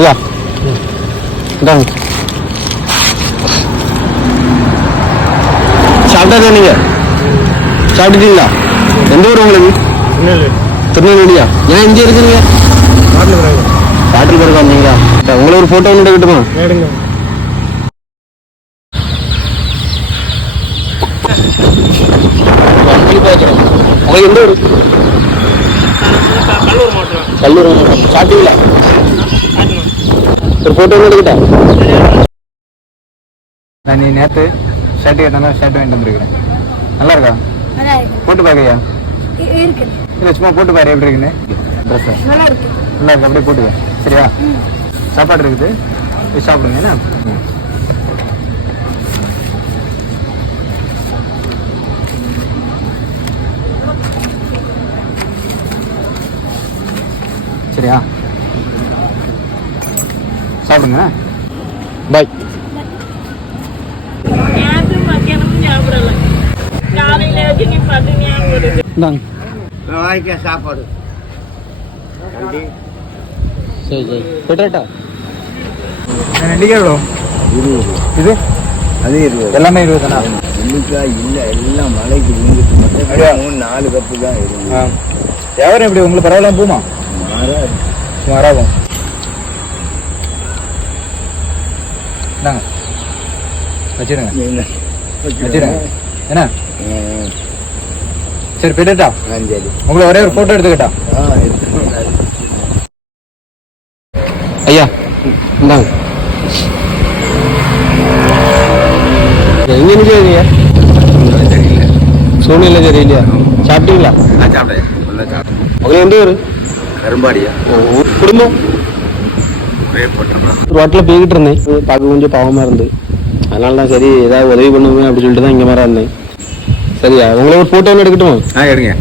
ஐயா இந்தாங்க. சாப்பிட்டாதே நீங்க சாப்பிட்டுட்டீங்களா? எந்த ஊர் உங்களுக்கு? திருநெல்வேலியா? ஏன் இங்கே இருக்குங்க? காட்டில் பிறகு வந்தீங்களா? உங்களை ஒரு போட்டோ ஒன்று எடுக்கட்டுமா? உங்களுக்கு எந்த ஊர்? கல்லூர் மாவட்டம். சாப்பிட்டீங்களா? ஒரு போட்டோ ஒன்று எடுக்கிட்டா? நான் நீ நேற்று ஷர்ட் கேட்டா ஷர்ட் வாங்கிட்டு வந்துருக்கிறேன். நல்லா இருக்கா? போட்டு பார்க்கறியா? இல்லை சும்மா போட்டு பாரு எப்படி இருக்குன்னு. ட்ரெஸ்ஸு நல்லா இருக்கு. அப்படியே போட்டுக்க. சரியா? சாப்பாடு இருக்குது, போய் சாப்பிடுங்க. என்ன சரியா? சாப்பிடுங்க. பாய். சாப்பாடு சரி சரி போட்டா நெல்லிக்காய் எவ்வளோ? 20. இது அது 20. எல்லாமே 20 தானா? நெல்லிக்காய் இல்லை, எல்லாம் மலைக்கு விழுந்துட்டு மட்டும் 3-4 கப்பு தான் இருக்கு. வியாபாரம் எப்படி உங்களுக்கு பரவாயில்ல போமா? சுமாராகும். இந்தாங்க வச்சிருங்க வச்சிருங்க. என்ன சரி போயிட்டா? சரி. உங்களை ஒரே ஒரு போட்டோ எடுத்துக்கிட்டா? ஐயா இந்தாங்க. எங்க நிற்கிறீங்க? சூழ்நிலை சரியில்லையா? சாப்பிட்டீங்களா? நான் சாப்பிட்டேன். உங்களுக்கு எந்த ஊர்? கரும்பாடியா? குடும்பம்? ஒரு வாட்டில் போய்கிட்டு இருந்தேன், பார்க்க கொஞ்சம் பாவமாக இருந்து, அதனால தான் சரி ஏதாவது உதவி பண்ணுவேன் அப்படின்னு சொல்லிட்டு தான் இங்கே மாதிரி இருந்தேன். சரியா? உங்களை ஒரு ஃபோட்டோ ஒன்று எடுக்கட்டுமா? எடுங்க.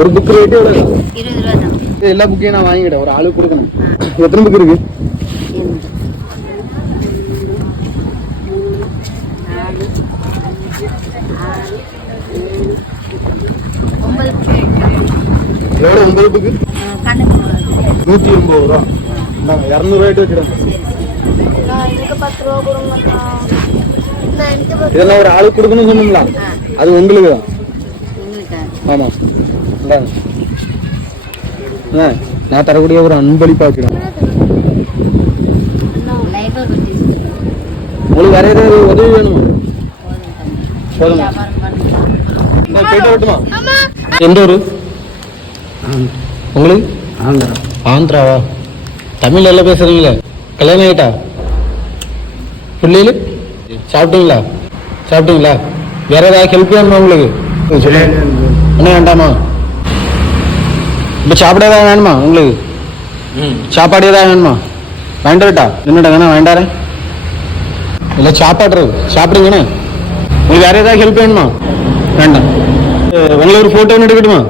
ஒரு புக் ரேட்டு எவ்வளோ? 20 ரூபா தான். எல்லா புக்கையும் நான் வாங்கிக்கிட்டேன், ஒரு ஆளுக்கு கொடுக்கணும். எத்தனை புக் இருக்கு? 9 புக்கு 180 ரூபா. 200 ரூபாய்ட்டு வச்சுருங்க. இதெல்லாம் ஒரு ஆளுக்கு கொடுக்கணும்னு சொன்னீங்களா? அது உங்களுக்கு தான். ஆமா நான் தரக்கூடிய ஒரு அன்பளிப்பாக்கிறேன். உங்களுக்கு வேற ஏதாவது உதவி வேணுமா? போதுமா? போயிட்டு வரட்டுமா? எந்த ஊரு உங்களுக்கு? ஆந்திரா. ஆந்திராவா? தமிழ் எல்லாம் பேசுறீங்களே, கல்யாணம் ஆயிட்டா? பிள்ளைகள் சாப்பிட்டீங்களா? வேற ஏதாவது ஹெல்ப் வேணுமா உங்களுக்கு? என்ன வேண்டாமா? இப்போ சாப்பிட ஏதாவது வேணுமா உங்களுக்கு? சாப்பாடு ஏதாவது வேணுமா? வேண்டாட்டா? என்னடாங்கண்ணா வேண்டாரேன் இல்லை சாப்பாடு சாப்பிடுங்கண்ணே. உங்களுக்கு வேற ஏதாவது ஹெல்ப் வேணுமா? வேண்டாம். உங்களை ஒரு ஃபோட்டோ ஒன்று எடுக்கட்டுமா?